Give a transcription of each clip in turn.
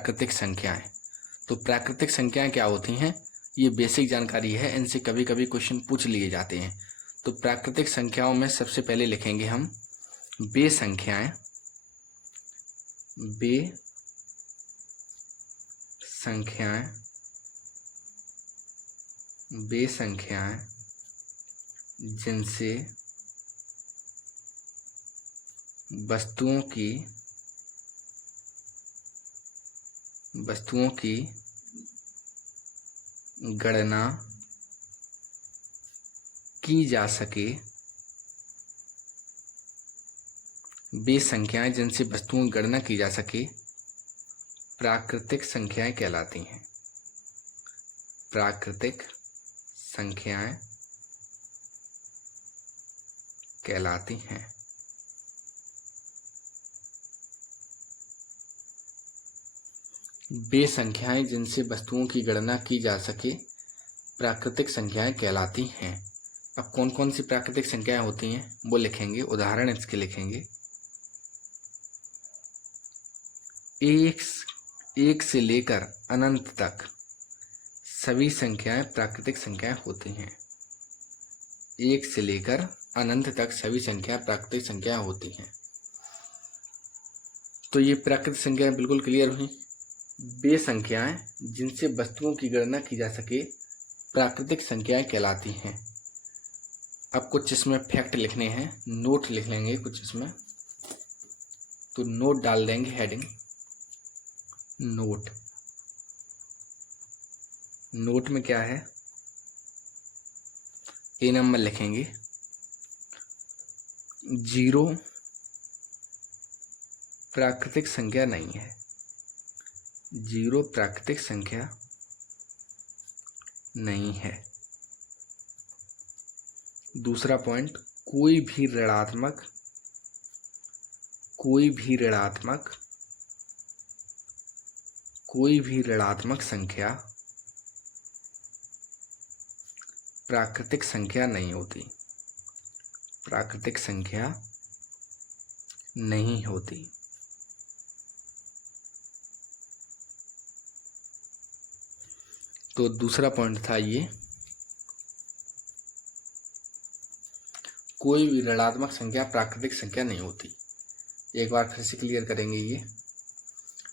प्राकृतिक संख्याएं। तो प्राकृतिक संख्याएं क्या होती हैं, ये बेसिक जानकारी है, इनसे कभी कभी क्वेश्चन पूछ लिए जाते हैं। तो प्राकृतिक संख्याओं में सबसे पहले लिखेंगे हम बे संख्याएं। बे संख्याएं, बे संख्याएं जिनसे वस्तुओं की गणना की जा सके। वे संख्याएं जिनसे वस्तुओं की गणना की जा सके प्राकृतिक संख्याएं कहलाती हैं। प्राकृतिक संख्याएं कहलाती हैं। वे संख्याएं जिनसे वस्तुओं की गणना की जा सके प्राकृतिक संख्याएं कहलाती हैं। अब कौन कौन सी प्राकृतिक संख्याएं होती हैं वो लिखेंगे, उदाहरण इसके लिखेंगे। एक से लेकर अनंत तक सभी संख्याएं प्राकृतिक संख्याएं होती हैं। एक से लेकर अनंत तक सभी संख्याएं प्राकृतिक संख्याएं होती हैं। तो ये प्राकृतिक संख्याएं बिल्कुल क्लियर हुई। वे संख्याएं जिनसे वस्तुओं की गणना की जा सके प्राकृतिक संख्याएं कहलाती हैं। अब कुछ इसमें फैक्ट लिखने हैं, नोट लिख लेंगे कुछ इसमें, तो नोट डाल देंगे हेडिंग नोट। नोट में क्या है, ए नंबर लिखेंगे 0 प्राकृतिक संख्या नहीं है। 0 प्राकृतिक संख्या नहीं है। दूसरा पॉइंट, कोई भी ऋणात्मक संख्या प्राकृतिक संख्या नहीं होती। प्राकृतिक संख्या नहीं होती। तो दूसरा पॉइंट था ये, कोई भी ऋणात्मक संख्या प्राकृतिक संख्या नहीं होती। एक बार फिर से क्लियर करेंगे ये।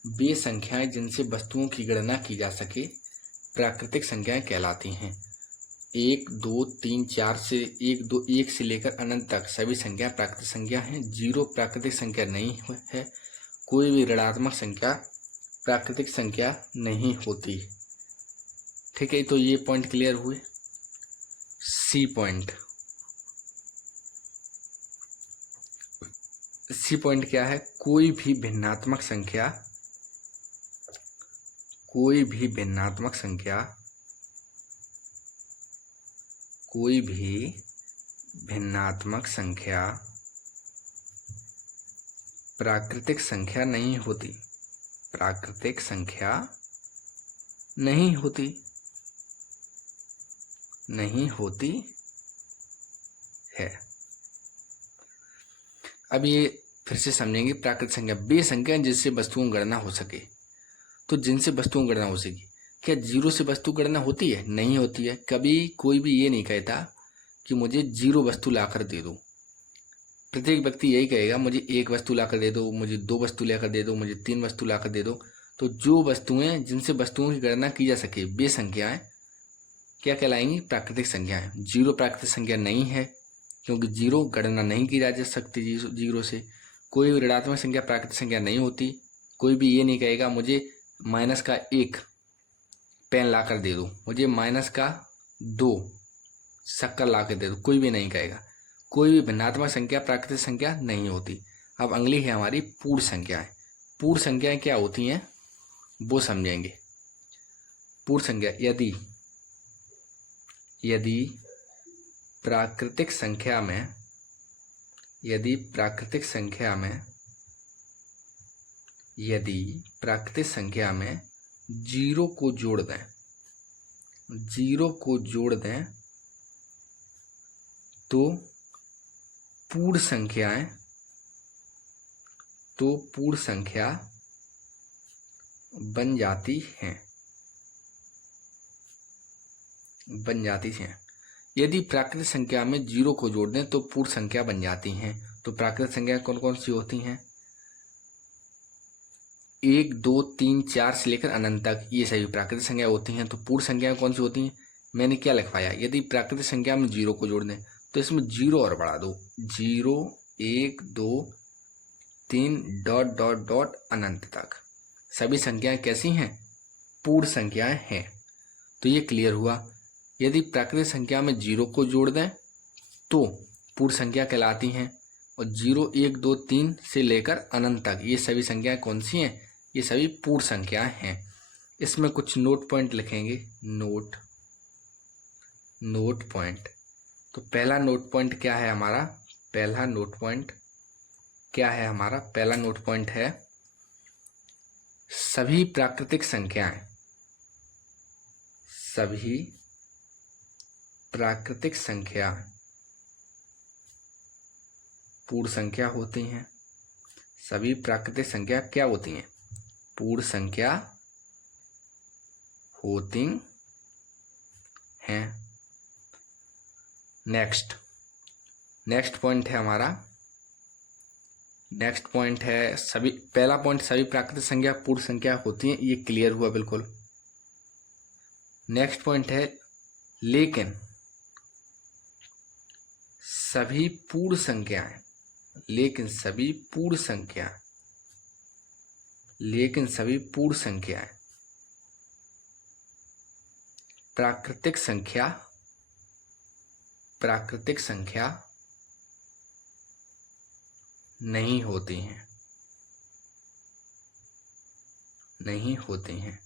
वे संख्याएं जिनसे वस्तुओं की गणना की जा सके प्राकृतिक संख्याएं कहलाती हैं। 1, 2, 3, 4 से 1 से लेकर अनंत तक सभी संख्या प्राकृतिक संख्या हैं। 0 प्राकृतिक संख्या नहीं है। कोई भी ऋणात्मक संख्या प्राकृतिक संख्या नहीं होती। ठीक है, तो ये पॉइंट क्लियर हुए। सी पॉइंट क्या है, कोई भी भिन्नात्मक संख्या प्राकृतिक संख्या नहीं होती। प्राकृतिक संख्या नहीं होती है। अब ये फिर से समझेंगे। प्राकृतिक संख्या वे संख्या जिससे वस्तुओं की गणना हो सके। तो जिनसे वस्तुओं की गणना हो सके, क्या 0 से वस्तु गणना होती है? नहीं होती है। कभी कोई भी ये नहीं कहता कि मुझे 0 वस्तु लाकर दे दो। प्रत्येक व्यक्ति यही कहेगा मुझे 1 वस्तु लाकर दे दो, मुझे 2 वस्तु लाकर दे दो, मुझे 3 वस्तु लाकर दे दो। तो जो वस्तुएं जिनसे वस्तुओं की गणना की जा सके वे संख्याएं क्या कहलाएंगी? प्राकृतिक संख्याएं। 0 प्राकृतिक संख्या नहीं है, क्योंकि 0 गणना नहीं की जा सकती 0 से। कोई भी ऋणात्मक संख्या प्राकृतिक संख्या नहीं होती। कोई भी ये नहीं कहेगा मुझे -1 पेन लाकर दे दो, मुझे -2 शक्कर लाकर दे दो, कोई भी नहीं कहेगा। कोई भी भिन्नात्मक संख्या प्राकृतिक संख्या नहीं होती। अब अगली है हमारी पूर्ण संख्याएं। पूर्ण संख्याएं क्या होती हैं वो समझेंगे। पूर्ण संख्या, यदि प्राकृतिक संख्या में 0 को जोड़ दें तो पूर्ण संख्या बन जाती हैं, बन जाती हैं। यदि प्राकृतिक संख्या में 0 को जोड़ दें तो पूर्ण संख्या बन जाती हैं। तो प्राकृतिक संख्या कौन कौन सी होती हैं? 1, 2, 3, 4 से लेकर अनंत तक ये सभी प्राकृतिक संख्या होती हैं। तो पूर्ण संख्या कौन सी होती हैं? मैंने क्या लिखवाया, यदि प्राकृतिक संख्या में 0 को जोड़ दें तो इसमें 0 और बढ़ा दो, 0, 1, 2, 3 डॉट डॉट डॉट अनंत तक सभी संख्याएं कैसी हैं? पूर्ण संख्याएं हैं। तो ये क्लियर हुआ। यदि प्राकृतिक संख्या में 0 को जोड़ दें तो पूर्ण संख्या कहलाती हैं, और 0, 1, 2, 3 से लेकर अनंत तक ये सभी संख्याएं कौन सी हैं? ये सभी पूर्ण संख्याएं हैं। इसमें कुछ नोट पॉइंट लिखेंगे, नोट पॉइंट। तो पहला नोट पॉइंट क्या है हमारा? पहला नोट पॉइंट क्या है हमारा? पहला नोट पॉइंट है सभी प्राकृतिक संख्याएं, सभी प्राकृतिक संख्या पूर्ण संख्या होती हैं। सभी प्राकृतिक संख्या क्या होती हैं? पूर्ण संख्या होती हैं। नेक्स्ट पॉइंट है हमारा, नेक्स्ट पॉइंट है सभी, पहला पॉइंट सभी प्राकृतिक संख्या पूर्ण संख्या होती हैं, ये क्लियर हुआ बिल्कुल। नेक्स्ट पॉइंट है लेकिन सभी पूर्ण संख्याएं, लेकिन सभी पूर्ण संख्या, लेकिन सभी पूर्ण संख्याएं प्राकृतिक संख्या, प्राकृतिक संख्या नहीं होती हैं, नहीं होती हैं।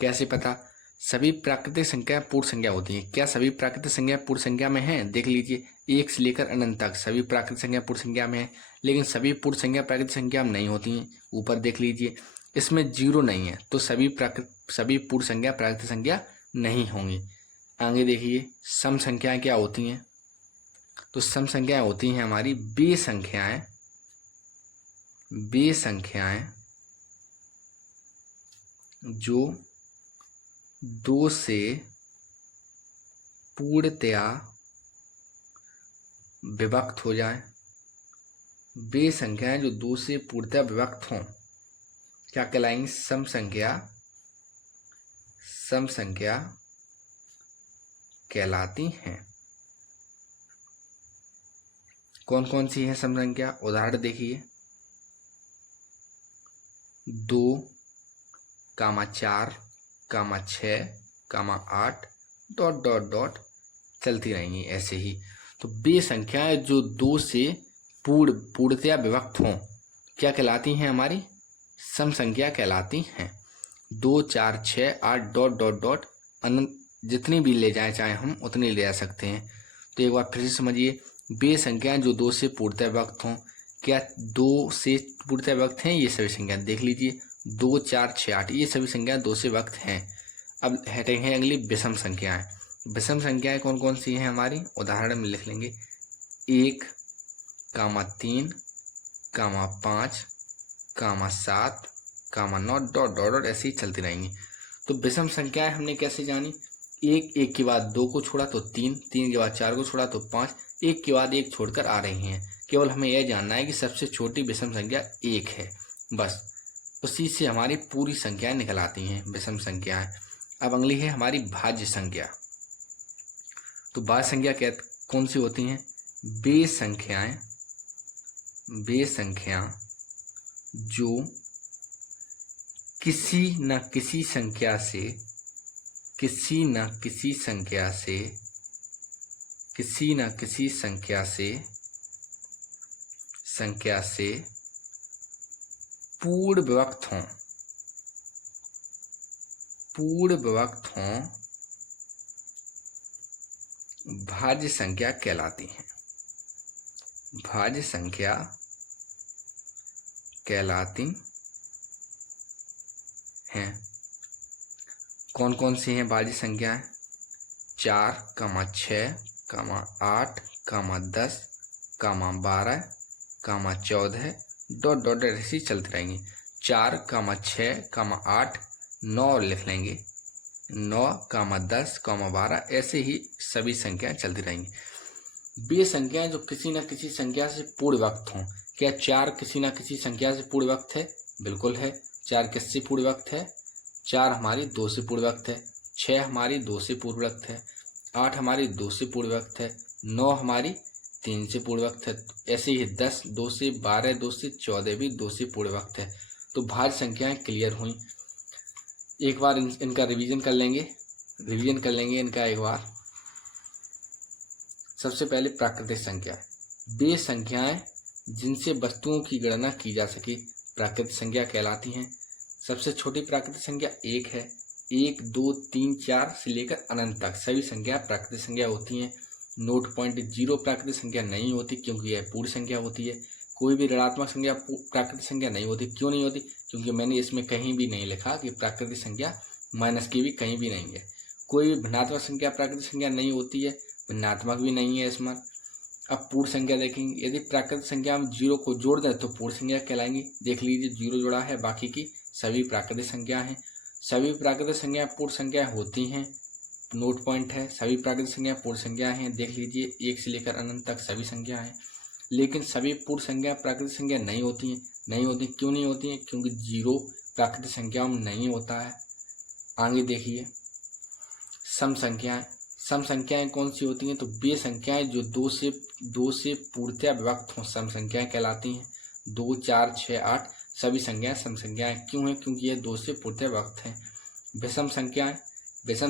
कैसे पता? सभी प्राकृतिक संख्या पूर्ण संख्या होती हैं। क्या सभी प्राकृतिक संख्या पूर्ण संख्या में हैं? देख लीजिए, 1 से लेकर अनंत तक सभी प्राकृतिक संख्या पूर्ण संख्या में है, लेकिन सभी पूर्ण संख्या प्राकृतिक संख्या में नहीं होती हैं। ऊपर देख लीजिए, इसमें 0 नहीं है, तो सभी पूर्ण संख्या प्राकृतिक संख्या नहीं होंगी। आगे देखिए, सम संख्याएं क्या होती हैं? तो सम संख्याएं होती हैं हमारी वे संख्याएं, वे संख्याएं जो 2 से पूर्णतया विभक्त हो जाएं। वे संख्याएं जो 2 से पूर्णतया विभक्त हों क्या कहलाएंगी? सम संख्या, सम संख्या कहलाती हैं। कौन कौन सी है सम संख्या? उदाहरण देखिए, 2, 4, 6, 8 डॉट डॉट डॉट चलती रहेंगी ऐसे ही। तो वे संख्याएं जो 2 से पूर्णतया विभक्त हों क्या कहलाती हैं? हमारी सम संख्या कहलाती हैं। 2, 4, 6, 8 डॉट डॉट डॉट अनंत जितनी भी ले जाएं चाहे हम उतनी ले जा सकते हैं। तो एक बार फिर से समझिए, वे संख्याएं जो 2 से पूर्णतया विभक्त हों, क्या 2 से पूर्णतया विभक्त हैं? ये सभी संख्या देख लीजिए, 2, 4, 6, 8 ये सभी संख्या 2 से विभक्त हैं। अब हटेंगे अगली विषम संख्याएं। विषम संख्याएं कौन कौन सी हैं हमारी? उदाहरण में लिख लेंगे, 1, 3, 5, 7, 9 डॉट डॉट डॉट ऐसे ही चलती रहेंगी। तो विषम संख्याएं हमने कैसे जानी? 1 के बाद 2 को छोड़ा तो 3 के बाद 4 को छोड़ा तो 5, 1 के बाद 1 छोड़कर आ रही हैं। केवल हमें यह जानना है कि सबसे छोटी विषम संख्या 1 है, बस उसी से हमारी पूरी संख्याएं निकल आती हैं, विषम संख्याएं। अब अगली है हमारी भाज्य संख्या। तो भाज्य संख्या क्या कौन सी होती हैं? वे संख्याएं, वे संख्या जो किसी न किसी संख्या से, किसी न किसी संख्या से, किसी न किसी संख्या से पूर्ण विभक्त हों, पूर्ण विभक्त हों भाज्य संख्या कहलाती हैं, भाज्य संख्या कहलाती हैं। कौन कौन सी हैं भाज्य संख्याएं? 4, 6, 8, 10, 12, 14 डॉट डॉट ऐसी चलती रहेंगी। 4, 6, 8, 9 और लिख लेंगे 9, 10, 12, ऐसे ही सभी संख्याएं चलती रहेंगी। वे संख्याएं जो किसी न किसी संख्या से पूर्ण विभक्त हों। क्या 4 किसी न किसी संख्या से पूर्ण विभक्त है? बिल्कुल है। 4 किससे पूर्ण विभक्त है? 4 हमारी 2 से पूर्ण विभक्त है। 6 हमारी 2 से पूर्ण विभक्त है। 8 हमारी 2 से पूर्ण विभक्त है। 9 हमारी 3 से पूर्ण विभक्त है। ऐसे ही 10 2 से, 12 2 से, 14 भी 2 से पूर्ण विभक्त है। तो भाज्य संख्याएं क्लियर हुई। एक बार इनका रिवीजन कर लेंगे इनका एक बार। सबसे पहले प्राकृतिक संख्या, वे संख्याएं जिनसे वस्तुओं की गणना की जा सके प्राकृतिक संख्या कहलाती हैं। सबसे छोटी प्राकृतिक संख्या 1 है। 1, 2, 3, 4 से लेकर अनंत तक सभी संख्या प्राकृतिक संख्या होती हैं। नोट पॉइंट 0 प्राकृतिक संख्या नहीं होती क्योंकि यह पूर्ण संख्या होती है। कोई भी ऋणात्मक संख्या प्राकृतिक संख्या नहीं होती। क्यों नहीं होती? क्योंकि मैंने इसमें कहीं भी नहीं लिखा कि प्राकृतिक संख्या माइनस की भी कहीं भी नहीं है। कोई भी धनात्मक संख्या प्राकृतिक संख्या नहीं होती है, भिन्नात्मक भी नहीं है इसमें। अब पूर्ण संख्या देखेंगे। यदि प्राकृतिक संख्या में 0 को जोड़ दें तो पूर्ण संख्या कहलाएंगी। देख लीजिए 0 जोड़ा है, बाकी की सभी प्राकृतिक संख्या हैं। सभी प्राकृतिक संख्या पूर्ण संख्या होती हैं। नोट पॉइंट है, सभी प्राकृतिक संख्या पूर्ण संख्या हैं। देख लीजिए 1 से लेकर अनंत तक सभी संख्या हैं। लेकिन सभी पूर्ण संख्या प्राकृतिक संख्या नहीं होती हैं। नहीं होती, क्यों नहीं होती हैं? क्योंकि 0 प्राकृतिक संख्याओं में नहीं होता है। आगे देखिए सम संख्याएं। सम संख्याएं कौन सी होती हैं? तो वे संख्याएं जो 2 से पूर्णतया विभक्त हों सम संख्याएं कहलाती हैं। 2, 4, 6, 8 सभी संख्याएं सम संख्याएं क्यों हैं? क्योंकि ये 2 से पूर्णतया विभक्त हैं। विषम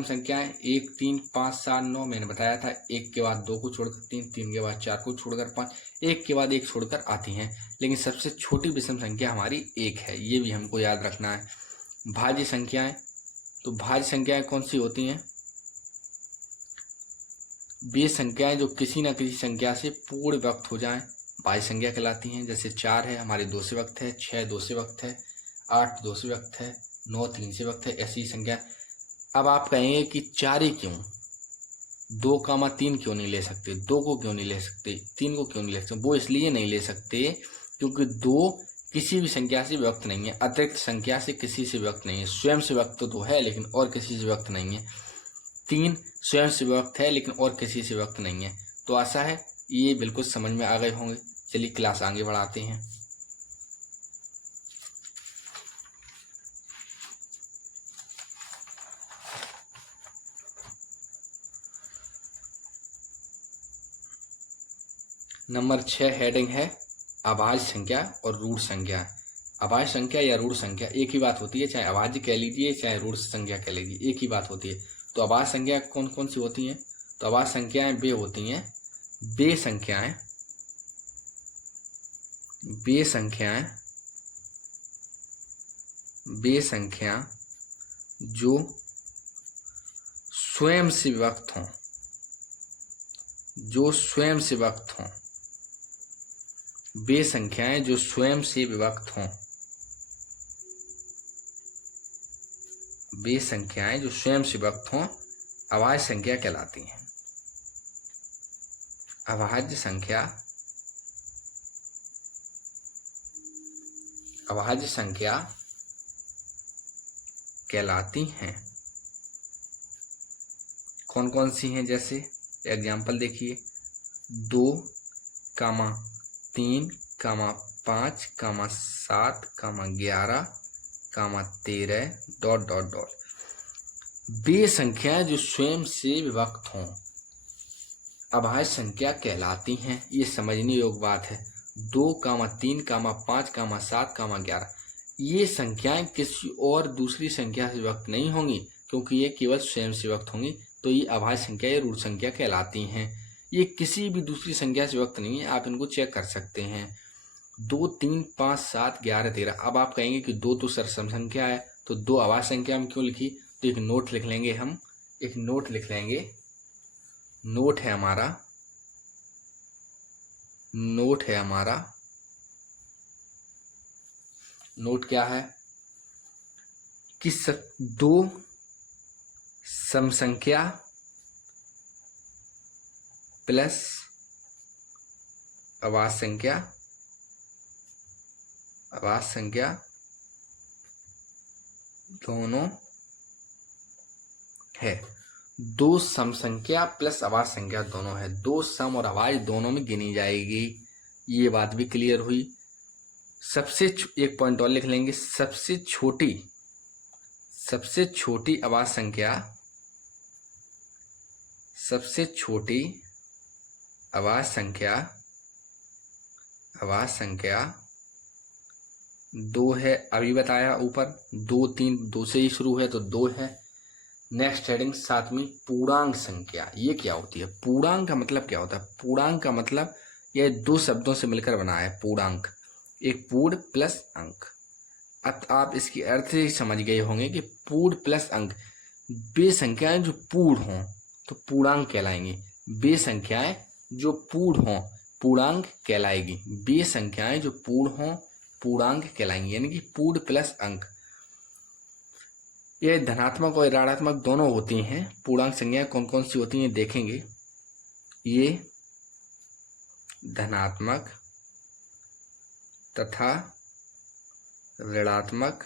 संख्याएं 1, 3, 5, 7, 9 मैंने बताया था। 1 के बाद 2 को छोड़कर 3, 3 के बाद 4 को छोड़कर 5, 1 के बाद 1 छोड़कर आती हैं। लेकिन सबसे छोटी विषम संख्या हमारी 1 है, ये भी हमको याद रखना है। भाज्य संख्याएं, तो भाज्य संख्याएं कौन सी होती हैं? वे संख्याएं जो किसी न किसी संख्या से पूर्ण विभक्त हो जाएं भाज्य संख्या कहलाती हैं। जैसे 4 है हमारी 2 से विभक्त है, 6 2 से विभक्त है, 8 2 से विभक्त है, 9 3 से विभक्त है, ऐसी संख्या। अब आप कहेंगे कि 4 ही क्यों, 2, 3 क्यों नहीं ले सकते? 2 को क्यों नहीं ले सकते? 3 को क्यों नहीं ले सकते? वो इसलिए नहीं ले सकते क्योंकि 2 किसी भी संख्या से विभक्त नहीं है, अतिरिक्त संख्या से किसी से विभक्त नहीं है। स्वयं से विभक्त तो है लेकिन और किसी से विभक्त नहीं है। 3 स्वयं से विभक्त है लेकिन और किसी से विभक्त नहीं है। तो आशा है ये बिल्कुल समझ में आ गए होंगे। चलिए क्लास आगे बढ़ाते हैं। नंबर 6 हेडिंग है अभाज्य संख्या और रूढ़ संख्या। अभाज्य संख्या या रूढ़ संख्या एक ही बात होती है, चाहे अभाज्य कह लीजिए चाहे रूढ़ संख्या कह लीजिए, एक ही बात होती है। तो अभाज्य संख्या कौन कौन सी होती हैं? तो अभाज्य संख्याएं वे होती हैं, वे संख्या जो स्वयं से विभक्त हों, वे संख्याएं जो स्वयं से विभक्त हों, वे संख्याएं जो स्वयं से विभक्त हों अभाज्य संख्या कहलाती हैं। अभाज्य संख्या कहलाती हैं। कौन कौन सी हैं? जैसे एग्जाम्पल देखिए 2, 3, 5, 7, 11, 13 ... वे संख्याएं जो स्वयं से विभक्त हों अभाज्य संख्या कहलाती हैं। ये समझने योग्य बात है। 2, 3, 5, 7, 11 ये संख्याएं किसी और दूसरी संख्या से विभक्त नहीं होंगी क्योंकि ये केवल स्वयं से विभक्त होंगी। तो ये अभाज्य संख्या या रूढ़ संख्या कहलाती हैं। ये किसी भी दूसरी संख्या से विभक्त नहीं है, आप इनको चेक कर सकते हैं। 2, 3, 5, 7, 11, 13। अब आप कहेंगे कि 2 तो सम संख्या है, तो 2 अभाज्य संख्या में क्यों लिखी? तो एक नोट लिख लेंगे हम, नोट है हमारा नोट क्या है कि 2 सम संख्या प्लस अभाज्य संख्या दोनों है। दो सम संख्या प्लस अभाज्य संख्या दोनों है, दो सम और अभाज्य दोनों में गिनी जाएगी। ये बात भी क्लियर हुई। एक पॉइंट और लिख लेंगे, सबसे छोटी अभाज्य संख्या, सबसे छोटी अभाज्य संख्या दो है। अभी बताया ऊपर, 2 3 2 से ही शुरू है तो 2 है। नेक्स्ट हेडिंग 7वीं, पूर्णांक संख्या। ये क्या होती है? पूर्णांक का मतलब क्या होता है? पूर्णांक का मतलब यह दो शब्दों से मिलकर बना है पूर्णांक, एक पूर्ण प्लस अंक। अब आप इसकी अर्थ ही समझ गए होंगे कि पूर्ण प्लस अंक, वे संख्याएं जो पूर्ण हों तो पूर्णांक कहलाएंगी, वे संख्याएं जो पूर्ण हों पूर्णांक कहलाएगी, वे संख्याएं जो पूर्ण हों पूर्णांक कहलाएंगी, यानी कि पूर्ण प्लस अंक। ये धनात्मक और ऋणात्मक दोनों होती हैं। पूर्णांक संख्याएं कौन कौन सी होती हैं देखेंगे। ये धनात्मक तथा ऋणात्मक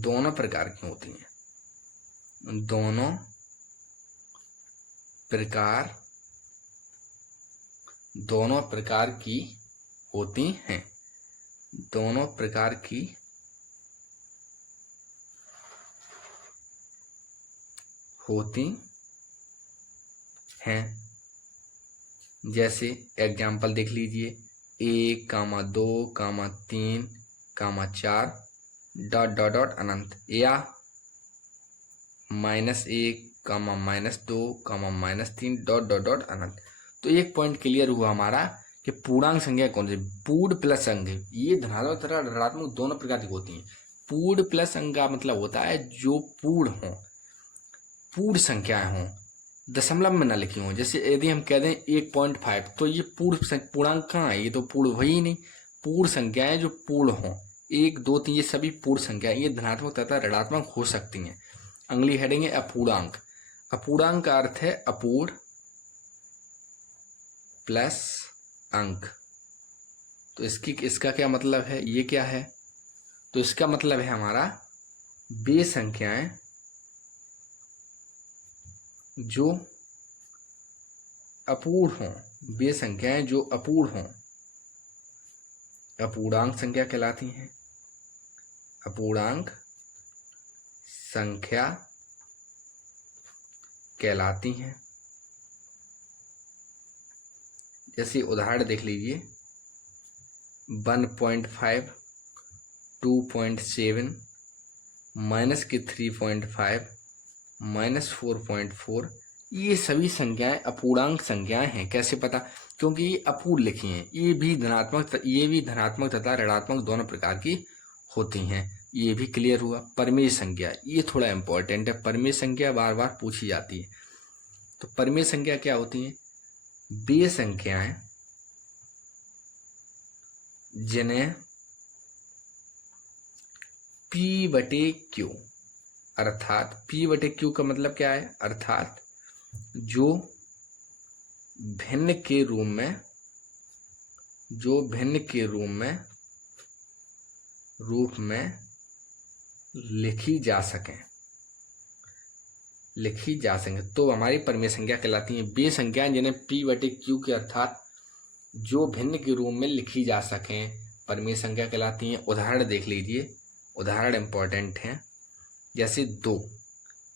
दोनों प्रकार की होती हैं, दोनों प्रकार की होती हैं, दोनों प्रकार की होती हैं। जैसे एग्जाम्पल देख लीजिए, 1, 2, 3, 4 डॉट डॉट डॉट अनंत, या -1, -2, -3 डॉट डॉट डॉट अनंत। तो एक पॉइंट क्लियर हुआ हमारा कि पूर्णांक संख्या कौन सी, पूर्ण प्लस अंक। ये धनात्मक तथा ऋणात्मक दोनों प्रकार की होती हैं। पूर्ण प्लस अंक का मतलब होता है जो पूर्ण हो, पूर्ण संख्याएं हों, दशमलव में न लिखी हों। जैसे यदि हम कह दें 1.5 तो ये पूर्णांक कहाँ है? ये तो पूर्ण हो ही नहीं। पूर्ण संख्याएं जो पूर्ण हों, 1 2 3 ये सभी पूर्ण संख्याएं, ये धनात्मक तथा ऋणात्मक हो सकती हैं। अगली हेडिंग है अपूर्णांक। अपूर्णांक का अर्थ है अपूर्ण प्लस अंक। तो इसका क्या मतलब है? ये क्या है? तो इसका मतलब है हमारा वे संख्याएं जो अपूर्ण हों, वे संख्याएं जो अपूर्ण हों अपूर्णांक संख्या कहलाती हैं। अपूर्णांक संख्या कहलाती हैं। जैसे उदाहरण देख लीजिए, 1.5, 2.7, -3.5, -4.4, ये सभी संख्याएं अपूर्णांक संख्याएं हैं। कैसे पता? क्योंकि ये अपूर्ण लिखी हैं। ये भी धनात्मक तथा ऋणात्मक दोनों प्रकार की होती हैं। ये भी क्लियर हुआ। परिमेय संख्या, ये थोड़ा इंपॉर्टेंट है। परिमेय संख्या बार बार पूछी जाती है। तो परिमेय संख्या क्या होती है? वे संख्याएं जिन्हें P/Q, अर्थात P/Q का मतलब क्या है? अर्थात जो भिन्न के रूप में लिखी जा सकें तो हमारी परिमेय संख्या कहलाती है। वे संख्याएं जिन्हें P/Q के अर्थात जो भिन्न के रूप में लिखी जा सकें परिमेय संख्या कहलाती हैं। उदाहरण देख लीजिए, उदाहरण इंपॉर्टेंट हैं। जैसे 2,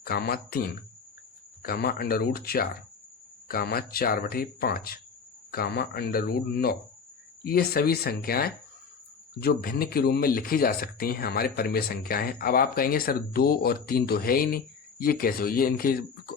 3, √4, 4/5, √9, ये सभी संख्याएं जो भिन्न के रूप में लिखी जा सकती हैं हमारे परिमेय संख्या हैं। अब आप कहेंगे सर 2 और 3 तो है ही नहीं, ये कैसे हो? ये इनके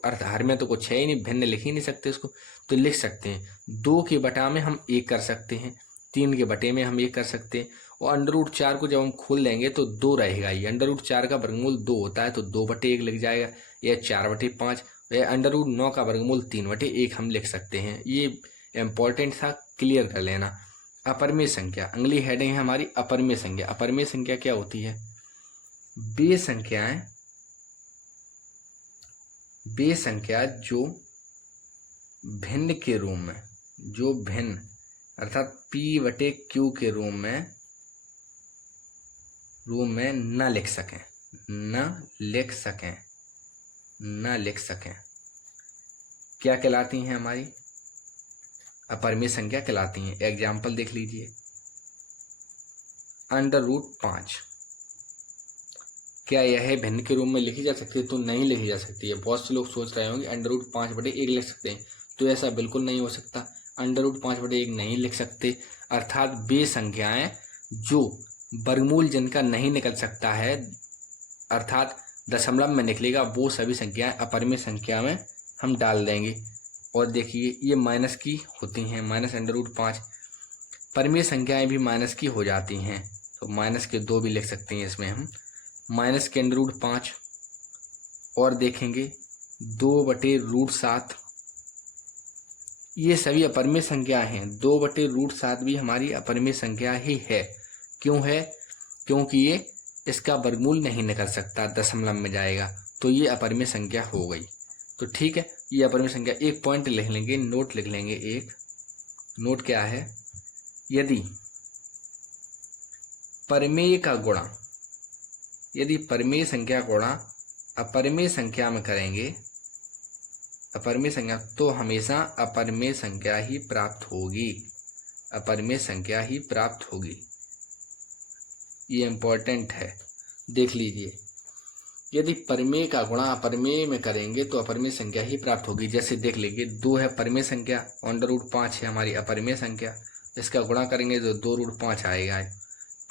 अर्थार में तो कुछ है ही नहीं, भिन्न लिख ही नहीं सकते इसको। तो लिख सकते हैं 2 के बटा में हम 1 कर सकते हैं, 3 के बटे में हम 1 कर सकते हैं, और √4 को जब हम खोल देंगे तो 2 रहेगा। ये √4 का वर्गमूल 2 होता है तो 2/1 लिख जाएगा, या 4/5, या √9 का वर्गमूल 3/1 हम लिख सकते हैं। ये इंपॉर्टेंट था, क्लियर कर लेना। अपरिमेय संख्या, अगली हेडिंग है हमारी अपरिमेय संख्या। अपरिमेय संख्या क्या होती है? वे संख्या जो भिन्न के रूप में, जो भिन्न अर्थात P/Q के रूप में रूप में न लिख सकें, न लिख सकें, न लिख सकें, क्या कहलाती हैं? हमारी अपरिमेय संख्या कहलाती हैं। एग्जाम्पल देख लीजिए, √5 क्या यह भिन्न के रूप में लिखी जा सकती है? तो नहीं लिखी जा सकती है। बहुत से लोग सोच रहे होंगे √5/1 लिख सकते हैं, तो ऐसा बिल्कुल नहीं हो सकता। √5/1 नहीं लिख सकते। अर्थात वे संख्याएं जो वर्गमूल जिनका नहीं निकल सकता है, अर्थात दशमलव में निकलेगा, वो सभी संख्याएं अपरिमेय संख्या में हम डाल देंगे। और देखिए ये माइनस की होती हैं, -√5। परिमेय संख्याएं भी माइनस की हो जाती हैं, तो माइनस के 2 भी लिख सकते हैं इसमें हम, माइनस के √5। और देखेंगे 2/√7, ये सभी अपरिमेय संख्या हैं। 2/√7 भी हमारी अपरिमेय संख्या ही है। क्यों है? क्योंकि ये इसका वर्गमूल नहीं निकल सकता, दशमलव में जाएगा, तो ये अपरिमेय संख्या हो गई। तो ठीक है, ये अपरिमेय संख्या। एक पॉइंट लिख लेंगे, नोट लिख लेंगे। एक नोट क्या है? यदि परिमेय का गुणा, यदि परिमेय संख्या गुणा अपरिमेय संख्या में करेंगे, अपरिमेय संख्या, तो हमेशा अपरिमेय संख्या ही प्राप्त होगी, अपरिमेय संख्या ही प्राप्त होगी। ये इंपॉर्टेंट है, देख लीजिए। यदि परिमेय का गुणा अपरिमेय में करेंगे तो अपरिमेय संख्या ही प्राप्त होगी। जैसे देख लीजिए, 2 है परिमेय संख्या, √5 है हमारी अपरिमेय संख्या, इसका गुणा करेंगे तो 2√5 आएगा,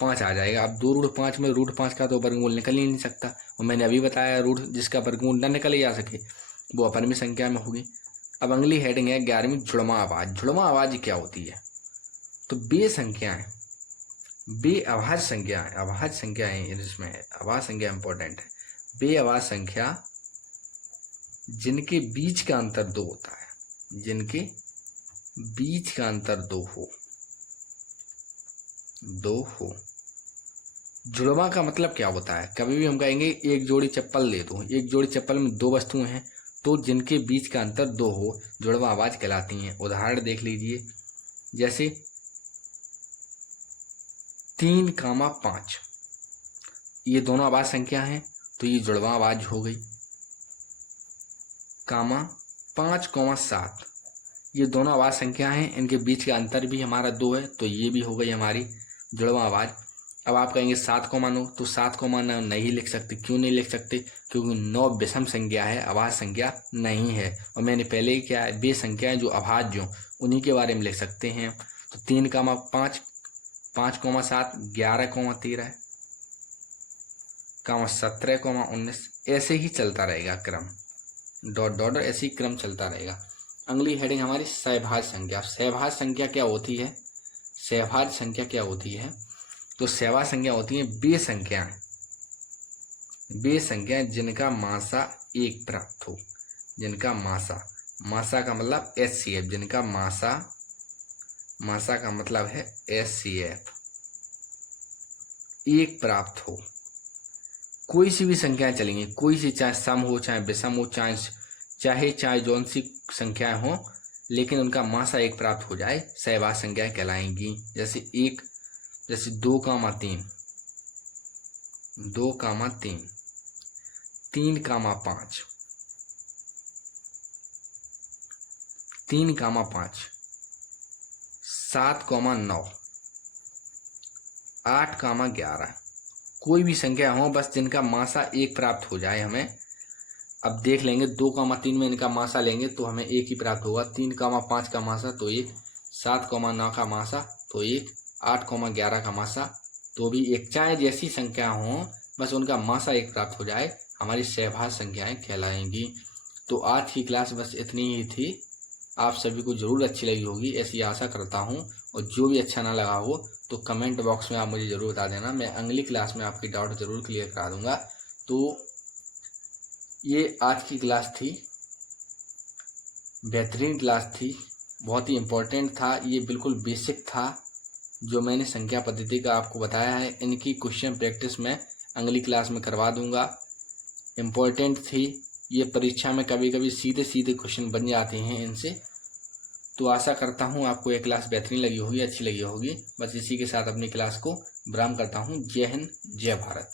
5 आ जाएगा। अब 2√5 में √5 का तो वर्गमूल निकल ही नहीं सकता, और मैंने अभी बताया रूट जिसका वर्गमूल न निकल जा सके वो अपरिमेय संख्या में होगी। अब अगली हेडिंग है 11वीं, जुड़वा आवाज। जुड़वा आवाज क्या होती है? तो बे संख्याएं, बे अभाज्य संख्याएं, अभाज्य संख्याएं इसमें अभाज्य संख्या इंपॉर्टेंट है। बे अभाज्य संख्या जिनके बीच का अंतर 2 होता है, जिनके बीच का अंतर 2 हो, 2 हो। जुड़वा का मतलब क्या होता है? कभी भी हम कहेंगे एक जोड़ी चप्पल ले दो, एक जोड़ी चप्पल में 2 वस्तुएं हैं, तो जिनके बीच का अंतर 2 हो, जुड़वा आवाज कहलाती हैं। उदाहरण देख लीजिए, जैसे 3,5, ये दोनों आवाज संख्या हैं, तो ये जुड़वा आवाज हो गई। 5,7, ये दोनों आवाज संख्या हैं, इनके बीच का अंतर भी हमारा 2 है, तो ये भी हो गई हमारी जुड़वा आवाज। अब आप कहेंगे 7,9, तो 7,9 नहीं लिख सकते। क्यों नहीं लिख सकते? क्योंकि 9 विषम संख्या है, अभाज्य संख्या नहीं है। और मैंने पहले ही क्या है, वे संख्याएं जो अभाज्य हो उन्हीं के बारे में लिख सकते हैं। तो 3,5, 5,7, 11,13, 17,19, ऐसे ही चलता रहेगा क्रम, डॉट डॉट ऐसे ही क्रम चलता रहेगा। अगली हेडिंग हमारी सहभाज्य संख्या। सहभाज्य संख्या क्या होती है? सहभाज्य संख्या क्या होती है? तो सहभाज्य संख्या होती है वे संख्याएं, वे संख्याएं जिनका मासा 1 प्राप्त हो, जिनका मासा, मासा का मतलब HCF, जिनका मासा, मासा का मतलब है HCF 1 प्राप्त हो। कोई सी भी संख्याएं चलेंगी, कोई सी, चाहे सम हो, चाहे विषम हो, चाहे जौन सी संख्याएं हो, लेकिन उनका मासा 1 प्राप्त हो जाए, सहभाज्य संख्याएं कहलाएंगी। जैसे 2,3, 2,3, 3,5, 3,5, 7,9, 8,11, कोई भी संख्या हो बस जिनका मासा 1 प्राप्त हो जाए हमें। अब देख लेंगे 2,3 में इनका मासा लेंगे तो हमें 1 ही प्राप्त होगा, 3,5 का मासा तो 1, 7,9 का मासा तो 1, 8,11 का मासा तो भी 1। चाहे जैसी संख्या हो बस उनका मासा 1 प्राप्त हो जाए, हमारी सहभाज्य संख्याएं कहलाएंगी। तो आज की क्लास बस इतनी ही थी। आप सभी को जरूर अच्छी लगी होगी, ऐसी आशा करता हूं। और जो भी अच्छा ना लगा हो तो कमेंट बॉक्स में आप मुझे ज़रूर बता देना, मैं अगली क्लास में आपकी डाउट ज़रूर क्लियर करा दूंगा। तो ये आज की क्लास थी, बेहतरीन क्लास थी, बहुत ही इम्पोर्टेंट था, ये बिल्कुल बेसिक था जो मैंने संख्या पद्धति का आपको बताया है। इनकी क्वेश्चन प्रैक्टिस मैं अगली क्लास में करवा दूंगा। इम्पोर्टेंट थी ये, परीक्षा में कभी कभी सीधे सीधे क्वेश्चन बन जाते हैं इनसे, तो आशा करता हूँ आपको ये क्लास बेहतरीन लगी होगी, अच्छी लगी होगी। बस इसी के साथ अपनी क्लास को विराम करता हूँ। जय हिंद, जय भारत।